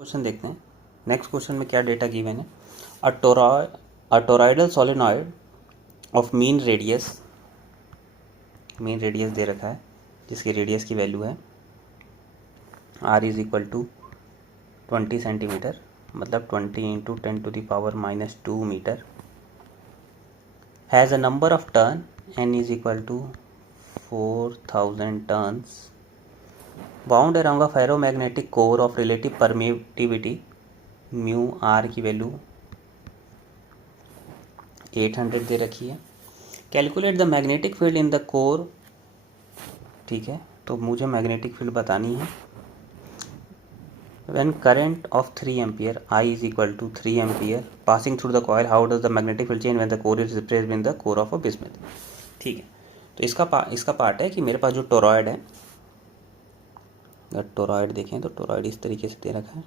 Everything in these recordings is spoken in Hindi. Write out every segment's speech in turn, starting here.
क्वेश्चन देखते हैं। नेक्स्ट क्वेश्चन में क्या डेटा गिवन है। A toroidal solenoid of mean radius दे रखा है, जिसकी रेडियस की वैल्यू है r is equal to 20 centimetre, मतलब 20 into 10⁻⁻² metre, has a number of turn n is equal to 4000 turns, bound around a ferromagnetic core of relative permittivity mu R की वैल्यू 800 दे रखी है। Calculate the magnetic field in the core. ठीक है, तो मुझे मैग्नेटिक फील्ड बतानी है। When current of 3 ampere I is equal to 3 ampere passing through the coil, how does the magnetic field change when the core is placed in the core of a bismuth. ठीक है, तो इसका पार्ट है कि मेरे पास जो टोरॉइड है, अगर टोरॉइड देखें तो टोरॉइड इस तरीके से दे रखा है।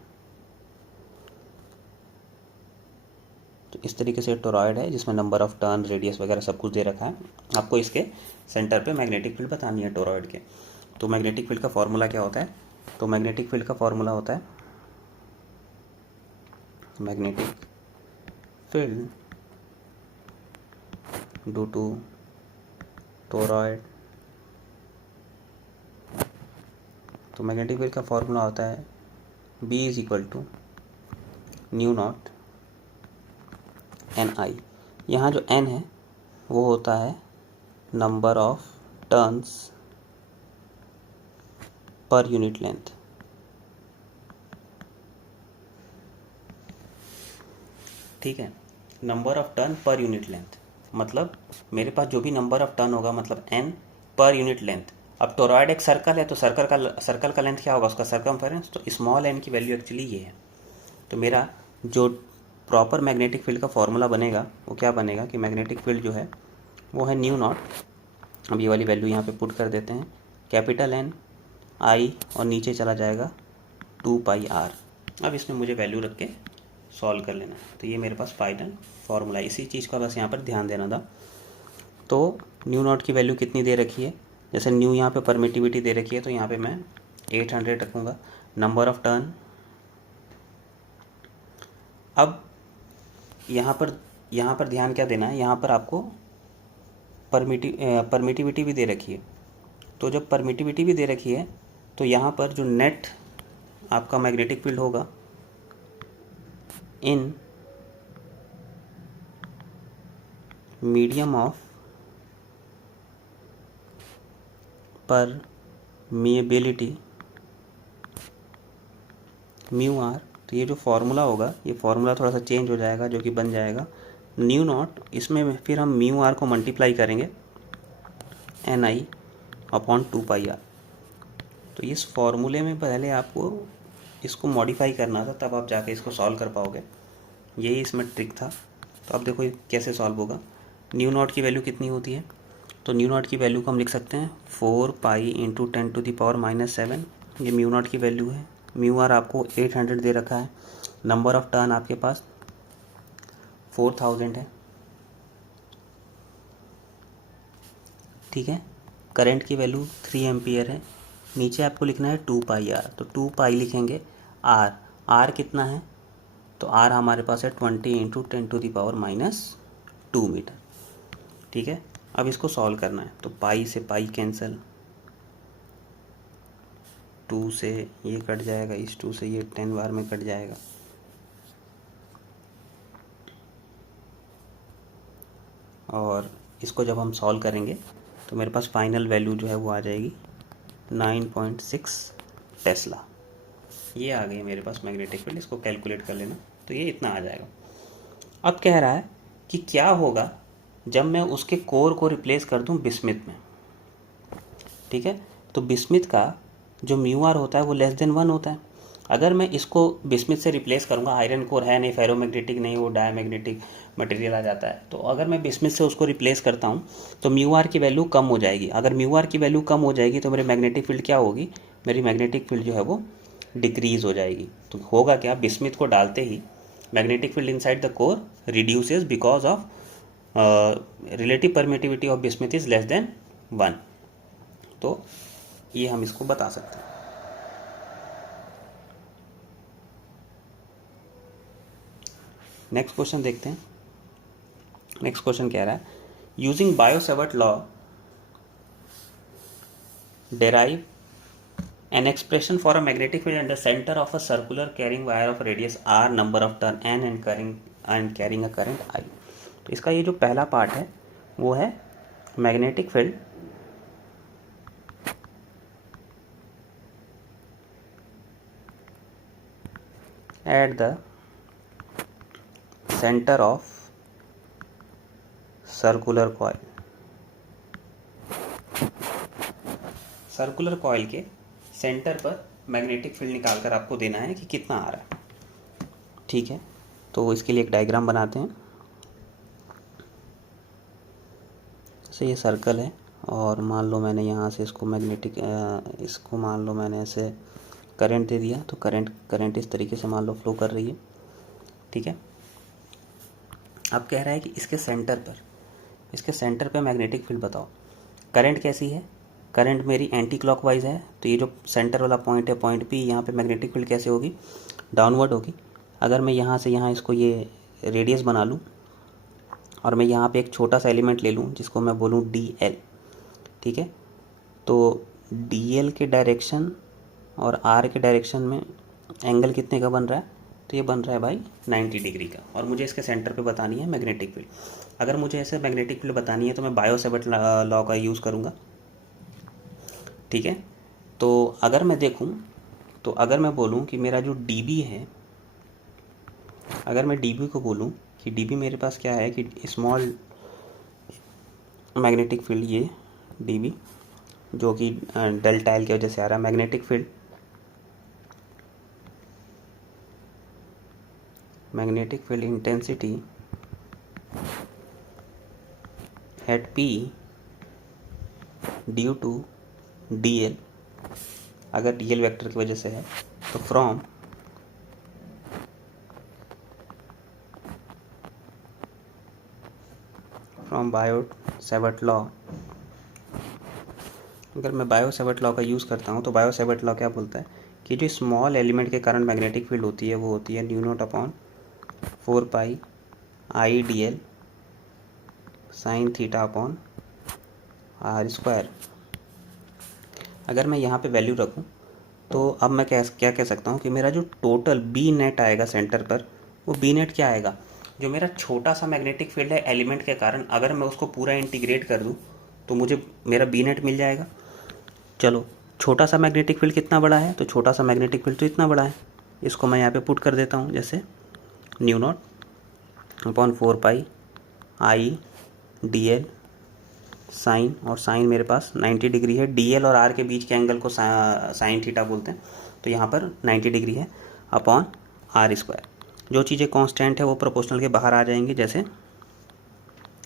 तो इस तरीके से टोरॉइड है जिसमें नंबर ऑफ टर्न, रेडियस वगैरह सब कुछ दे रखा है। आपको इसके सेंटर पे मैग्नेटिक फील्ड बतानी है टोरॉइड के। तो मैग्नेटिक फील्ड का फॉर्मूला क्या होता है? तो मैग्नेटिक फील्ड का फॉर्मूला होता है magnetic field due to toroid. तो मैग्नेटिक फील्ड का फॉर्मूला होता है B is equal to mu naught N I. यहाँ जो n है वो होता है number of turns per unit length. ठीक है, number of turn per unit length, मतलब मेरे पास जो भी नंबर ऑफ टर्न होगा, मतलब n पर यूनिट लेंथ। अब टोरॉइड एक सर्कल है, तो सर्कल का लेंथ क्या होगा? उसका सर्कमफेरेंस। तो स्मॉल n की वैल्यू एक्चुअली ये है। तो मेरा जो प्रॉपर मैग्नेटिक फील्ड का फॉर्मूला बनेगा वो क्या बनेगा कि मैग्नेटिक फील्ड जो है वो है न्यू नॉट। अब ये वाली वैल्यू यहाँ पे पुट कर देते हैं, कैपिटल N I और नीचे चला जाएगा 2πr। अब इसमें मुझे वैल्यू रख के सॉल्व कर लेना। तो ये मेरे पास फाइनल फार्मूला, इसी चीज़ का बस यहाँ पर ध्यान देना था। तो न्यू नॉट की वैल्यू कितनी दे रखी है? जैसे न्यू यहाँ पे परमिटिविटी दे रखी है, तो यहाँ पे मैं 800 रखूँगा। नंबर ऑफ टर्न, अब यहाँ पर ध्यान क्या देना है, यहाँ पर आपको परमिटिविटी भी दे रखी है। तो जब परमिटिविटी भी दे रखी है तो यहाँ पर जो नेट आपका मैग्नेटिक फील्ड होगा in medium of permeability mu R. तो ये जो फॉर्मूला होगा, ये फॉर्मूला थोड़ा सा चेंज हो जाएगा, जो कि बन जाएगा न्यू नॉट, इसमें फिर हम म्यू आर को मल्टीप्लाई करेंगे एन आई अपॉन 2πr। तो इस फॉर्मूले में पहले आपको इसको मॉडिफाई करना था, तब आप जाके इसको सॉल्व कर पाओगे। यही इसमें ट्रिक था। तो अब देखो कैसे सॉल्व होगा। न्यू नॉट की वैल्यू कितनी होती है? तो न्यू नॉट की वैल्यू को हम लिख सकते हैं 4π इंटू 10⁻⁻7। ये म्यू नॉट की वैल्यू है। म्यू आर आपको 800 दे रखा है। नंबर ऑफ टर्न आपके पास 4000 है। ठीक है, करंट की वैल्यू 3 एम्पियर है। नीचे आपको लिखना है 2πr, तो 2π लिखेंगे। r कितना है? तो r हमारे पास है 20 इंटू 10⁻⁻2 मीटर। ठीक है, अब इसको सॉल्व करना है। तो पाई से पाई कैंसिल, 2 से ये कट जाएगा, इस 2 से ये 10 बार में कट जाएगा। और इसको जब हम सॉल्व करेंगे तो मेरे पास फाइनल वैल्यू जो है वो आ जाएगी 9.6 टेस्ला। ये आ गई मेरे पास मैग्नेटिक फील्ड। इसको कैलकुलेट कर लेना, तो ये इतना आ जाएगा। अब कह रहा है कि क्या होगा जब मैं उसके कोर को रिप्लेस कर दूं बिस्मिथ में। ठीक है, तो बिस्मिथ का जो म्यू आर होता है वो लेस देन 1 होता है। अगर मैं इसको बिस्मिथ से रिप्लेस करूंगा, आयरन कोर है नहीं, फेरोमैग्नेटिक नहीं, वो डायमैग्नेटिक मटेरियल आ जाता है। तो अगर मैं बिस्मिथ से उसको रिप्लेस करता हूं तो म्यू आर की वैल्यू कम हो जाएगी। अगर म्यू आर की वैल्यू कम हो जाएगी तो मेरी मैग्नेटिक फील्ड क्या होगी? मेरी मैग्नेटिक फील्ड जो है वो डिक्रीज हो जाएगी। तो होगा क्या? बिस्मिथ को डालते ही magnetic field inside the core reduces because of relative permittivity of bismuth is less than 1। तो ये हम इसको बता सकते हैं। नेक्स्ट क्वेश्चन देखते हैं। नेक्स्ट क्वेश्चन कह रहा है using bio-Savart law derive an expression for a magnetic field at the center of a circular carrying wire of radius r, number of turn n and carrying a current I। तो इसका ये जो पहला पार्ट है वो है magnetic field at the center of circular coil. Circular coil के सेंटर पर मैग्नेटिक फील्ड निकालकर आपको देना है कि कितना आ रहा है। ठीक है, तो इसके लिए एक डायग्राम बनाते हैं। जैसे ये सर्कल है और मान लो मैंने यहाँ से इसको इसको मान लो मैंने ऐसे करंट दे दिया, तो करंट इस तरीके से मान लो फ्लो कर रही है। ठीक है, अब कह रहा है कि इसके सेंटर पर मैग्नेटिक फील्ड बताओ। करंट कैसी है, करंट मेरी एंटी क्लॉकवाइज है, तो ये जो सेंटर वाला पॉइंट है, पॉइंट पी, यहाँ पे मैग्नेटिक फील्ड कैसे होगी, डाउनवर्ड होगी। अगर मैं यहाँ से यहाँ इसको ये रेडियस बना लूँ और मैं यहाँ पे एक छोटा सा एलिमेंट ले लूँ जिसको मैं बोलूँ DL। ठीक है, तो DL के डायरेक्शन और R के डायरेक्शन में एंगल कितने का बन रहा है, तो ये बन रहा है भाई 90 डिग्री का। और मुझे इसके सेंटर पे बतानी है मैग्नेटिक फील्ड। अगर मुझे ऐसे मैग्नेटिक फील्ड बतानी है तो मैं बायो-सैवर्ट लॉ का यूज़ करूँगा। ठीक है, तो अगर मैं देखूं, तो अगर मैं बोलूं कि मेरा जो dB है, अगर मैं dB को बोलूं कि dB मेरे पास क्या है कि स्मॉल मैग्नेटिक फील्ड, ये dB जो कि डेल्टा L की वजह से आ रहा है। Magnetic field intensity at P due to DL, अगर DL वेक्टर की वजह से है तो फ्रॉम बायो-सैवर्ट लॉ, अगर मैं बायो-सैवर्ट लॉ का यूज़ करता हूँ तो बायो-सैवर्ट लॉ क्या बोलता है कि जो स्मॉल एलिमेंट के कारण मैग्नेटिक फील्ड होती है वो होती है μ0/4 पाई IDL sin θ/r²। अगर मैं यहाँ पे वैल्यू रखूँ तो अब मैं क्या कह सकता हूँ कि मेरा जो टोटल बी नेट आएगा सेंटर पर, वो बी नेट क्या आएगा, जो मेरा छोटा सा मैग्नेटिक फील्ड है एलिमेंट के कारण, अगर मैं उसको पूरा इंटीग्रेट कर दूँ तो मुझे मेरा बी नेट मिल जाएगा। चलो, छोटा सा मैग्नेटिक फील्ड कितना बड़ा है, तो छोटा सा मैग्नेटिक फील्ड तो इतना बड़ा है, इसको मैं यहाँ पे पुट कर देता हूँ, जैसे μ0/4 पाई IDL साइन, और साइन मेरे पास 90 डिग्री है। DL और R के बीच के एंगल को साइन थीटा बोलते हैं, तो यहाँ पर 90 डिग्री है अपॉन R²। जो चीज़ें कांस्टेंट है वो प्रोपोर्शनल के बाहर आ जाएंगी, जैसे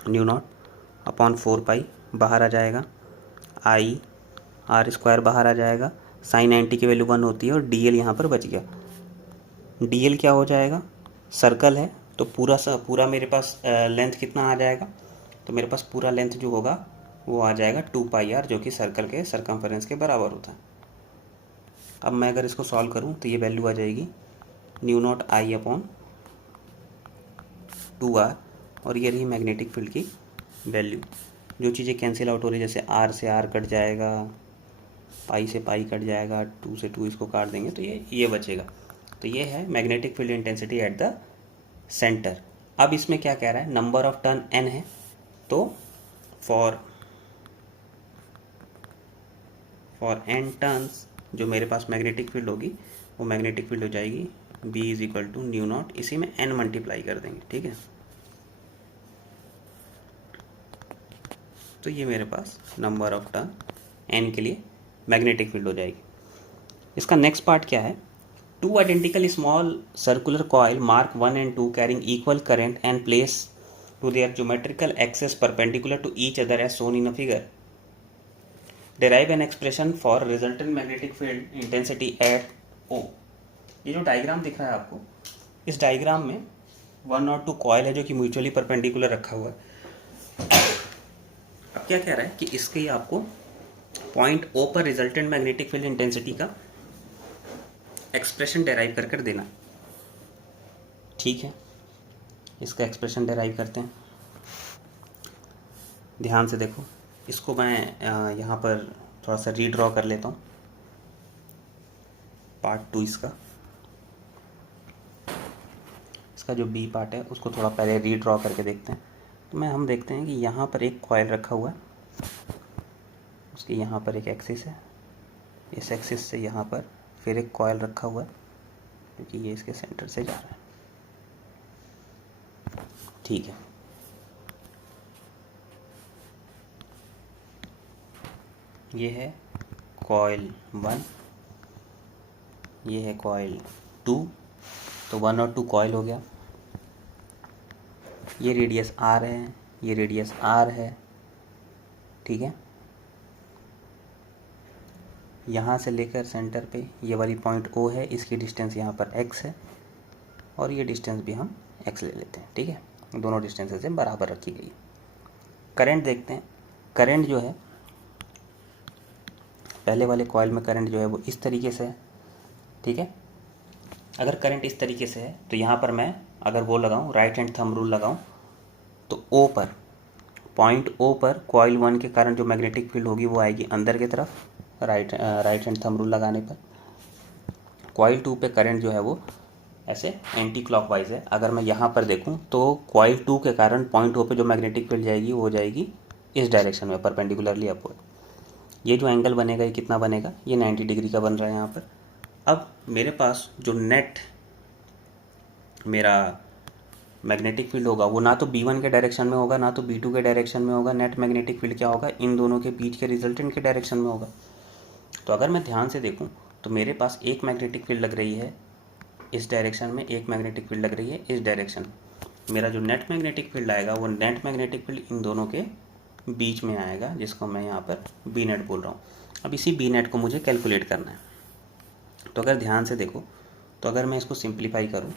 μ0/4 पाई बाहर आ जाएगा, IR² बाहर आ जाएगा, साइन 90 की वैल्यू 1 होती है और DL यहाँ पर बच गया। DL क्या हो जाएगा, सर्कल है तो पूरा मेरे पास लेंथ कितना आ जाएगा, तो मेरे पास पूरा लेंथ जो होगा वो आ जाएगा 2πr, जो कि सर्कल के सर्कमफेरेंस के बराबर होता है। अब मैं अगर इसको सॉल्व करूं तो ये वैल्यू आ जाएगी μ0I/2r, और ये रही मैग्नेटिक फील्ड की वैल्यू। जो चीज़ें कैंसिल आउट हो रही है, जैसे R से R कट जाएगा, पाई से पाई कट जाएगा, 2 से 2 इसको काट देंगे तो ये बचेगा। तो ये है magnetic field intensity at the centre. अब इसमें क्या कह रहा है, नंबर ऑफ टर्न n है, तो फॉर n टर्न्स जो मेरे पास मैग्नेटिक फील्ड होगी वो मैग्नेटिक फील्ड हो जाएगी B = μ0, इसी में n मल्टीप्लाई कर देंगे। ठीक है, तो ये मेरे पास नंबर ऑफ टर्न n के लिए मैग्नेटिक फील्ड हो जाएगी। इसका नेक्स्ट पार्ट क्या है, 2 identical small circular coil mark 1 and 2 carrying equal current and place to their geometrical axis perpendicular to each other as shown in a figure. Derive an expression for resultant magnetic field intensity at O। ये जो डायग्राम दिख रहा है आपको, इस डायग्राम में 1 और 2 कॉइल है जो कि म्यूचुअली परपेंडिकुलर रखा हुआ है। अब क्या कह रहा है कि इसके आपको पॉइंट O पर रिजल्टेंट मैग्नेटिक फील्ड इंटेंसिटी का एक्सप्रेशन डेराइव कर देना। ठीक है, इसका एक्सप्रेशन डिराइव करते हैं। ध्यान से देखो, इसको मैं यहाँ पर थोड़ा सा रीड्रॉ कर लेता हूँ, पार्ट 2 इसका जो बी पार्ट है उसको थोड़ा पहले रीड्रॉ करके देखते हैं। तो हम देखते हैं कि यहाँ पर एक कॉइल रखा हुआ है, उसके यहाँ पर एक एक्सिस है, इस एक्सिस से यहाँ पर फिर एक कॉइल रखा हुआ है, क्योंकि ये इसके सेंटर से जा रहा है। ठीक है, ये है कॉइल 1, ये है कॉइल 2, तो 1 और 2 कॉइल हो गया। ये रेडियस R है, ये रेडियस R है, ठीक है। यहाँ से लेकर सेंटर पे ये वाली पॉइंट O है, इसकी डिस्टेंस यहाँ पर x है, और ये डिस्टेंस भी हम x ले लेते हैं, ठीक है। दोनों डिस्टेंसेस से बराबर रखी गई। करंट देखते हैं। करंट जो है, पहले वाले कॉइल में करंट जो है वो इस तरीके से है, ठीक है। अगर करंट इस तरीके से है तो यहाँ पर मैं अगर वो लगाऊँ, राइट हैंड थंब रूल लगाऊँ, तो O पर, पॉइंट O पर कॉइल 1 के कारण जो मैग्नेटिक फील्ड होगी वो आएगी अंदर की तरफ, राइट हैंड थंब रूल लगाने पर। कॉइल 2 पे करंट जो है वो ऐसे एंटी क्लॉकवाइज है। अगर मैं यहाँ पर देखूँ तो कॉइल 2 के कारण पॉइंट O पे जो मैग्नेटिक फील्ड जाएगी वो जाएगी इस डायरेक्शन में, परपेंडिकुलरली अपवर्ड। ये जो एंगल बनेगा ये कितना बनेगा, ये 90 डिग्री का बन रहा है यहाँ पर। अब मेरे पास जो नेट मेरा मैग्नेटिक फील्ड होगा वो ना तो B1 के डायरेक्शन में होगा, ना तो B2 के डायरेक्शन में होगा। नेट मैग्नेटिक फील्ड क्या होगा, इन दोनों के बीच के रिजल्टेंट के डायरेक्शन में होगा। तो अगर मैं ध्यान से देखूं तो मेरे पास एक मैग्नेटिक फील्ड लग रही है इस डायरेक्शन में, एक मैग्नेटिक फील्ड लग रही है इस डायरेक्शन में। मेरा जो नेट मैग्नेटिक फील्ड आएगा वो नेट मैग्नेटिक फील्ड इन दोनों के बीच में आएगा, जिसको मैं यहाँ पर बी नेट बोल रहा हूँ। अब इसी बी नेट को मुझे कैलकुलेट करना है। तो अगर ध्यान से देखो, तो अगर मैं इसको सिंप्लीफाई करूँ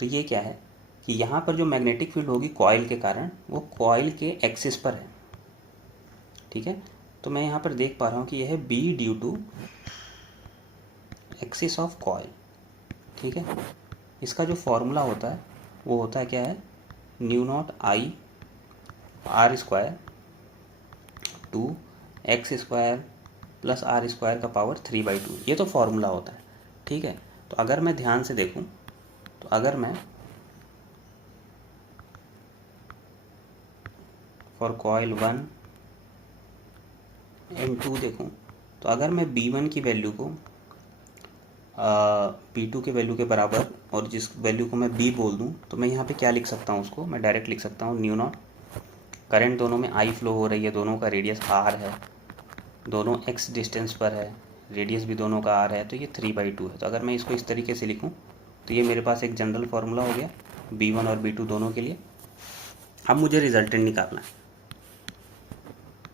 तो ये क्या है कि यहाँ पर जो मैग्नेटिक फील्ड होगी कॉइल के कारण वो कॉइल के एक्सिस पर है, ठीक है। तो मैं यहाँ पर देख पा रहा हूँ कि यह है B due to axis of coil, ठीक है। इसका जो फॉर्मूला होता है वो होता है क्या है, new not I R square 2x square plus R square का पावर 3/2, ये तो फॉर्मूला होता है, ठीक है। तो अगर मैं ध्यान से देखूं, तो अगर मैं फॉर कॉइल 1 एंड 2 देखूं, तो अगर मैं B1 की वैल्यू को B2 के वैल्यू के बराबर और जिस वैल्यू को मैं B बोल दूं, तो मैं यहाँ पे क्या लिख सकता हूँ, उसको मैं डायरेक्ट लिख सकता हूँ न्यू नॉट, करंट दोनों में I फ्लो हो रही है, दोनों का रेडियस R है, दोनों x डिस्टेंस पर है, रेडियस भी दोनों का R है, तो ये 3/2 है। तो अगर मैं इसको इस तरीके से लिखूं तो ये मेरे पास एक जनरल फार्मूला हो गया B1 और B2 दोनों के लिए। अब मुझे रिजल्टेंट निकालना है,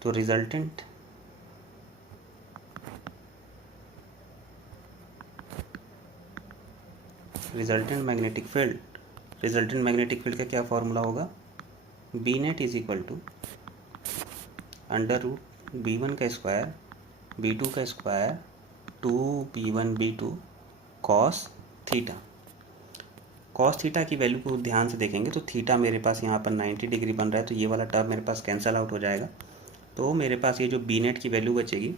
तो रिजल्टेंट मैग्नेटिक फील्ड का क्या फॉर्मूला होगा, B net is equal to under root B1 का स्क्वायर B2 का square 2B1 B2 cos theta. Cos theta की वैल्यू को ध्यान से देखेंगे तो थीटा मेरे पास यहाँ पर 90 डिग्री बन रहा है, तो ये वाला टर्म मेरे पास कैंसल आउट हो जाएगा। तो मेरे पास ये जो बी नेट की वैल्यू बचेगी,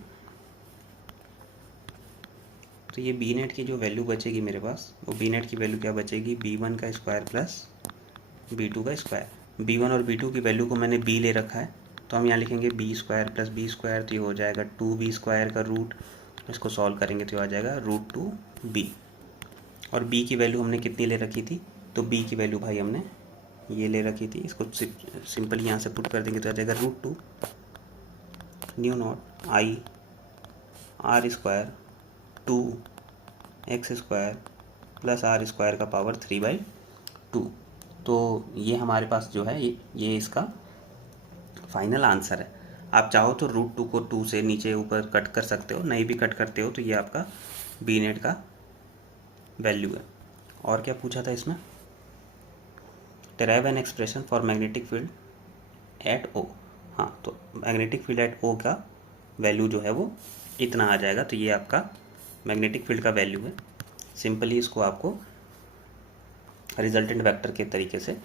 तो ये बी नेट की जो वैल्यू बचेगी मेरे पास, वो बी नेट की वैल्यू क्या बचेगी, B1 का स्क्वायर प्लस B2 का स्क्वायर। B1 और B2 की वैल्यू को मैंने B ले रखा है, तो हम यहाँ लिखेंगे B square plus B square, तो ये हो जाएगा 2B स्क्वायर का रूट, इसको सॉल्व करेंगे तो आ जाएगा √2B। और B की वैल्यू हमने कितनी ले रखी थी, तो B की वैल्यू भाई हमने ये ले रखी थी, इसको सिंपली यहाँ से पुट कर देंगे तो आ जाएगा √2 new not I R square 2x square plus R square का पावर 3/2। तो ये हमारे पास जो है ये इसका फाइनल आंसर है। आप चाहो तो √2 को 2 से नीचे ऊपर कट कर सकते हो, नहीं भी कट करते हो तो ये आपका बी नेट का वैल्यू है। और क्या पूछा था इसमें, derive an expression for magnetic field at O। हाँ, तो मैग्नेटिक फील्ड एट O का वैल्यू जो है वो इतना आ जाएगा, तो ये आपका मैग्नेटिक फील्ड का वैल्यू है। सिंपली इसको आपको रिजल्टेंट वेक्टर के तरीके से